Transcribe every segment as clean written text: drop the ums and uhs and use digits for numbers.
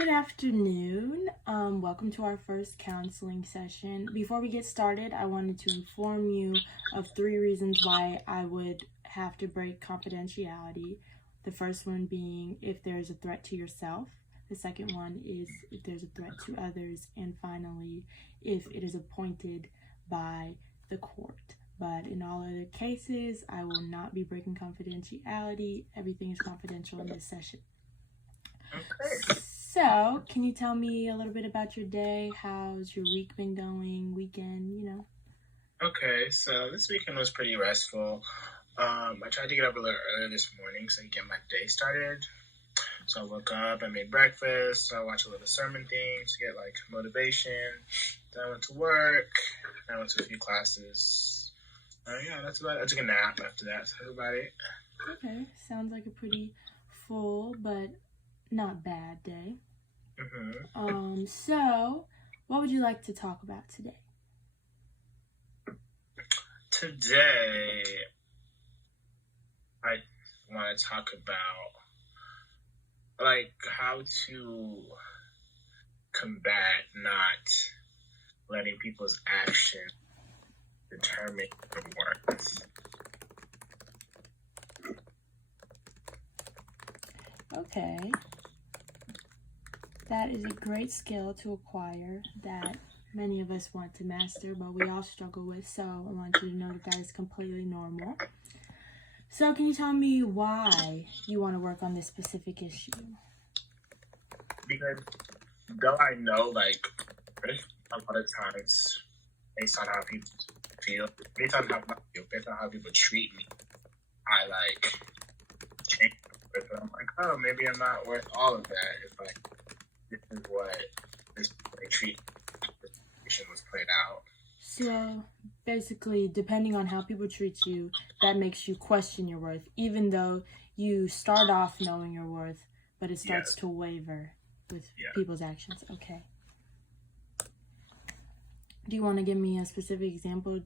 Good afternoon. Welcome to our first counseling session. Before we get started, I wanted to inform you of 3 reasons why I would have to break confidentiality. The first one being if there is a threat to yourself. The second one is if there's a threat to others. And finally, if it is appointed by the court. But in all other cases, I will not be breaking confidentiality. Everything is confidential in this session. Okay. So, can you tell me a little bit about your day? How's your week been going? Weekend? Okay, so this weekend was pretty restful. I tried to get up a little earlier this morning so I could get my day started. So I woke up, I made breakfast, I watched a little sermon things to get motivation. Then I went to work, then I went to a few classes. That's about it. I took a nap after that, so that's about it. Okay, sounds like a pretty full but not bad day. So what would you like to talk about today? Today, I want to talk about how to combat not letting people's actions determine your worth. Okay. That is a great skill to acquire that many of us want to master, but we all struggle with, so I want you to know that is completely normal. So can you tell me why you want to work on this specific issue? Because though I know, a lot of times, based on how people feel, based on how people treat me, I change it. I'm like, oh, maybe I'm not worth all of that if this is what this treatment was played out. So basically, depending on how people treat you, that makes you question your worth, even though you start off knowing your worth, but it starts to waver with people's actions. Okay. Do you want to give me a specific example?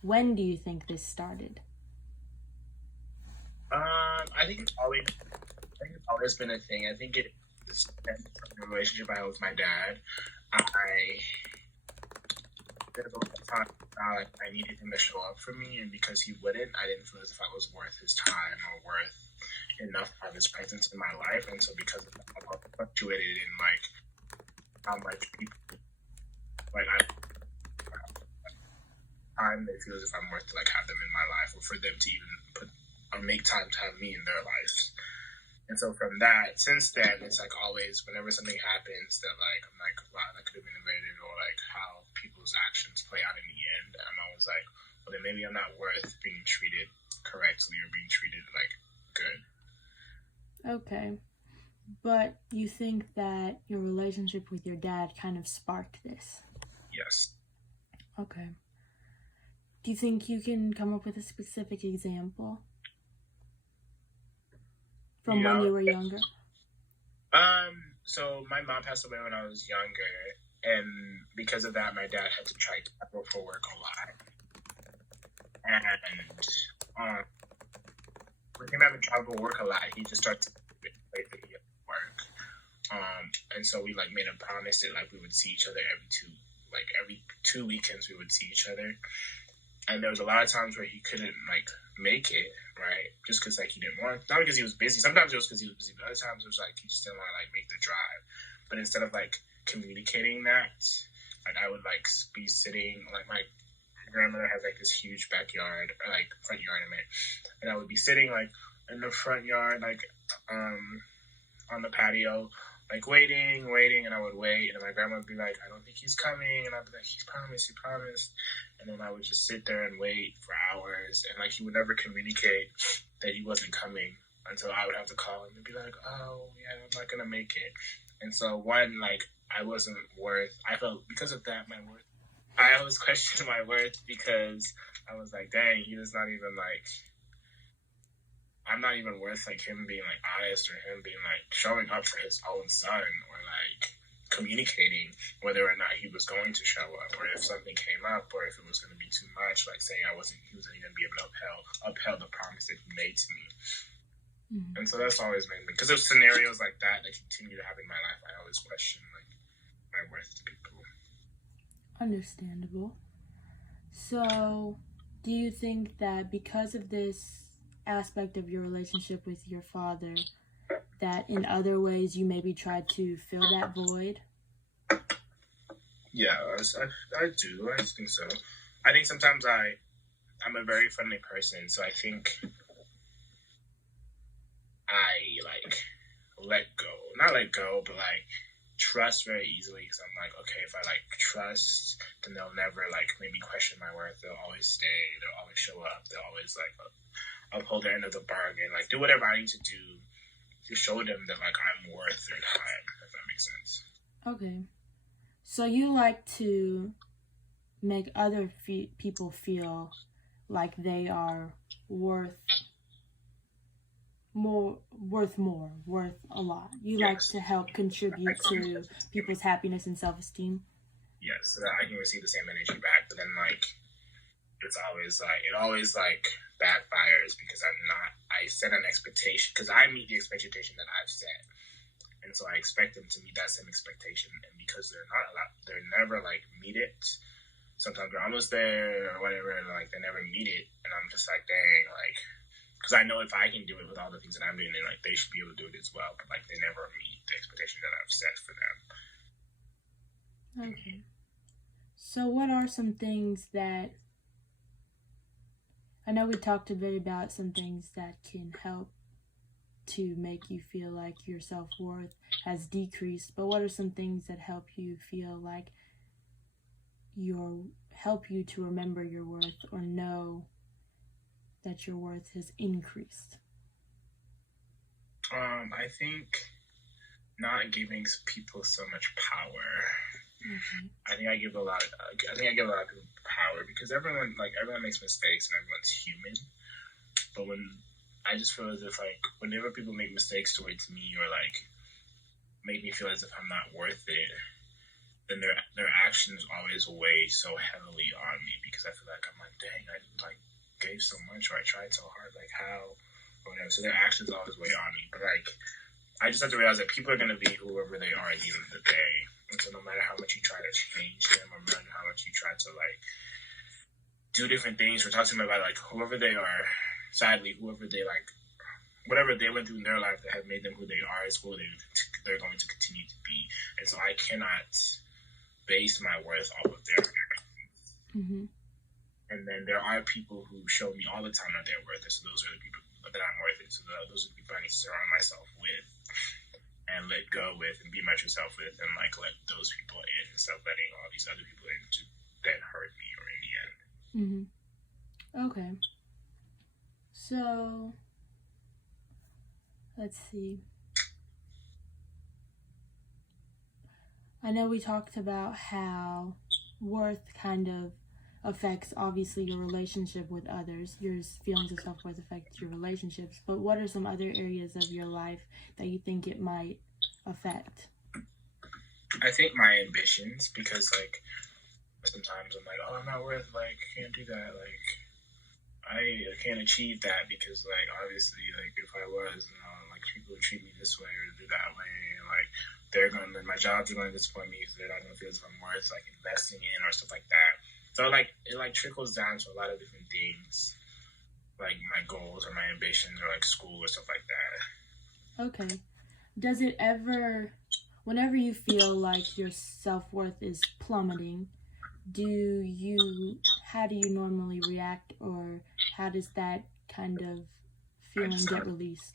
When do you think this started? I think it's always been a thing. I think it stems from the relationship I had with my dad. There's a lot of times I needed him to show up for me, and because he wouldn't, I didn't feel as if I was worth his time or worth enough of his presence in my life. And so because of that, I fluctuated in how much people time they feel as if I'm worth to have them in my life, or for them to even put or make time to have me in their lives. And so from that, since then, it's always whenever something happens that I'm like, wow, that could have been avoided, or how people's actions play out in the end. I'm always like, well, then maybe I'm not worth being treated correctly or being treated good. Okay. But you think that your relationship with your dad kind of sparked this? Yes. Okay. Do you think you can come up with a specific example from when you were younger? So my mom passed away when I was younger, and because of that, my dad had to try to travel for work a lot. And with him having to travel for work a lot, he just started to play video work. And so we made a promise that we would see each other every 2 weekends we would see each other. And there was a lot of times where he couldn't make it, right? Just because he didn't want, not because he was busy. Sometimes it was because he was busy, but other times it was he just didn't want to make the drive. But instead of communicating that, I would be sitting my grandmother has this huge backyard or front yard in it, and I would be sitting in the front yard on the patio waiting, and I would wait, and then my grandma would be like, I don't think he's coming, and I'd be like, he promised, and then I would just sit there and wait for hours, and he would never communicate that he wasn't coming until I would have to call him and be like, oh, yeah, I'm not gonna make it. And so I wasn't worth, I felt, because of that, my worth, I always questioned my worth, because I was like, dang, he was not even I'm not even worth him being honest, or him being showing up for his own son, or communicating whether or not he was going to show up, or if something came up, or if it was going to be too much, saying he wasn't going to be able to upheld the promise that he made to me. Mm-hmm. And so that's always made me, because of scenarios like that continue to happen in my life, I always question like my worth to people. Understandable. So, do you think that because of this aspect of your relationship with your father, that in other ways you maybe tried to fill that void? Yeah, I do. I think so. I think sometimes I'm a very friendly person, so I think I like not let go, but like trust very easily, because I'm like, okay, if I like trust, then they'll never like maybe question my worth. They'll always stay. They'll always show up. They'll always like uphold their end of the bargain. Like do whatever I need to do to show them that like I'm worth their time. If that makes sense. Okay. So you like to make other people feel like they are worth worth a lot. You like Yes. to help contribute to people's happiness and self-esteem. Yes, so that I can receive the same energy back, but then like it always like backfires, because I set an expectation, because I meet the expectation that I've set, and so I expect them to meet that same expectation, and because they're never like meet it. Sometimes they're almost there or whatever, and like they never meet it, and I'm just like, dang, like, because I know if I can do it with all the things that I'm doing, then like they should be able to do it as well, but like they never meet the expectation that I've set for them. Okay. So what are some things that I know we talked a bit about some things that can help to make you feel like your self-worth has decreased, but what are some things that help you feel like help you to remember your worth or know that your worth has increased? I think not giving people so much power. Okay. I think I give a lot of people power, because everyone makes mistakes and everyone's human. But I just feel as if like whenever people make mistakes towards me, or like make me feel as if I'm not worth it, then their actions always weigh so heavily on me, because I feel like I'm like, dang, I like gave so much, or I tried so hard, like how, or whatever. So their actions always weigh on me. But like I just have to realize that people are gonna be whoever they are at the end of the day. And so no matter how much you try to change them, or no matter how much you try to like do different things or talk to them about like whoever they are, sadly, whoever they like, whatever they went through in their life that have made them who they are is who they're going to continue to be. And so I cannot base my worth off of their actions. Mm-hmm. And then there are people who show me all the time that they're worth it. So those are the people that I'm worth it. So those are the people I need to surround myself with and let go with and be my true self with, and like let those people in instead of letting all these other people in to then hurt me or in the end. Mm-hmm. Okay. So let's see. I know we talked about how worth kind of affects obviously your relationship with others. Your feelings of self-worth affect your relationships, but what are some other areas of your life that you think it might affect? I think my ambitions, because like sometimes I'm like, oh, I'm not worth, like, can't do that, like I can't achieve that, because like obviously like if I was, like people would treat me this way or do that way, and like my jobs are going to disappoint me, because they're not going to feel as if I'm worth like investing in or stuff like that. So like it like trickles down to a lot of different things, like my goals or my ambitions or like school or stuff like that. Okay. Does it ever, whenever you feel like your self-worth is plummeting, how do you normally react, or how does that kind of feeling get released?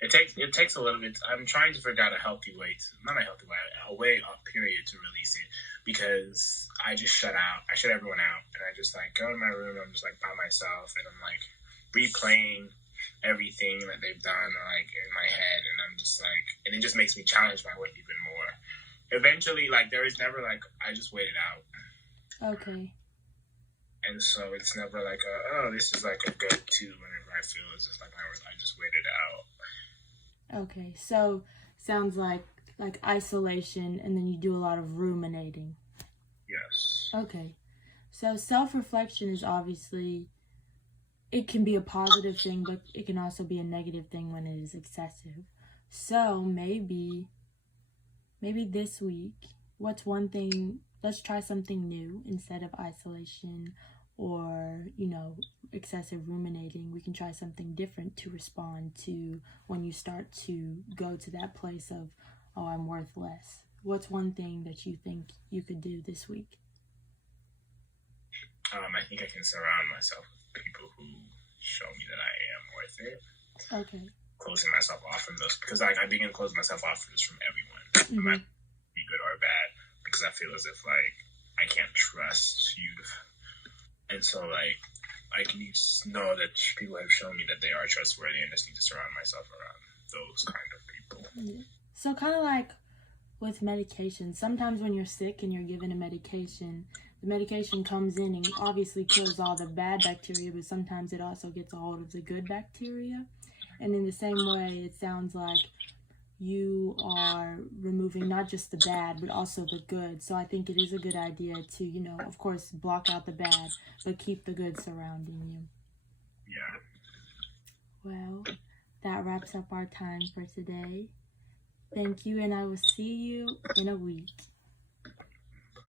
It takes a little bit. I'm trying to figure out a way up period to release it, because I just shut everyone out, and I just like go in my room. I'm just like by myself, and I'm like replaying everything that they've done like in my head, and I'm just like, and it just makes me challenge my worth even more. Eventually, like there is never like I just wait it out. Okay. And so it's never like this is like a go-to whenever I feel it's just like my worth. I just wait it out. Okay, so sounds like isolation, and then you do a lot of ruminating. Yes. Okay, so self-reflection is obviously it can be a positive thing, but it can also be a negative thing when it is excessive. So maybe this week, what's one thing, let's try something new instead of isolation or, excessive ruminating. We can try something different to respond to when you start to go to that place of, oh, I'm worth less. What's one thing that you think you could do this week? I think I can surround myself with people who show me that I am worth it. Okay. Closing myself off from those, because I begin to close myself off from everyone, no matter be good or bad, because I feel as if I can't trust you, and so I can know that people have shown me that they are trustworthy, and I just need to surround myself around those kind of people. So kind of like with medication, sometimes when you're sick and you're given a medication, the medication comes in and obviously kills all the bad bacteria, but sometimes it also gets a hold of the good bacteria. And in the same way, it sounds like you are removing not just the bad, but also the good. So I think it is a good idea to, of course, block out the bad, but keep the good surrounding you. Yeah. Well, that wraps up our time for today. Thank you, and I will see you in a week.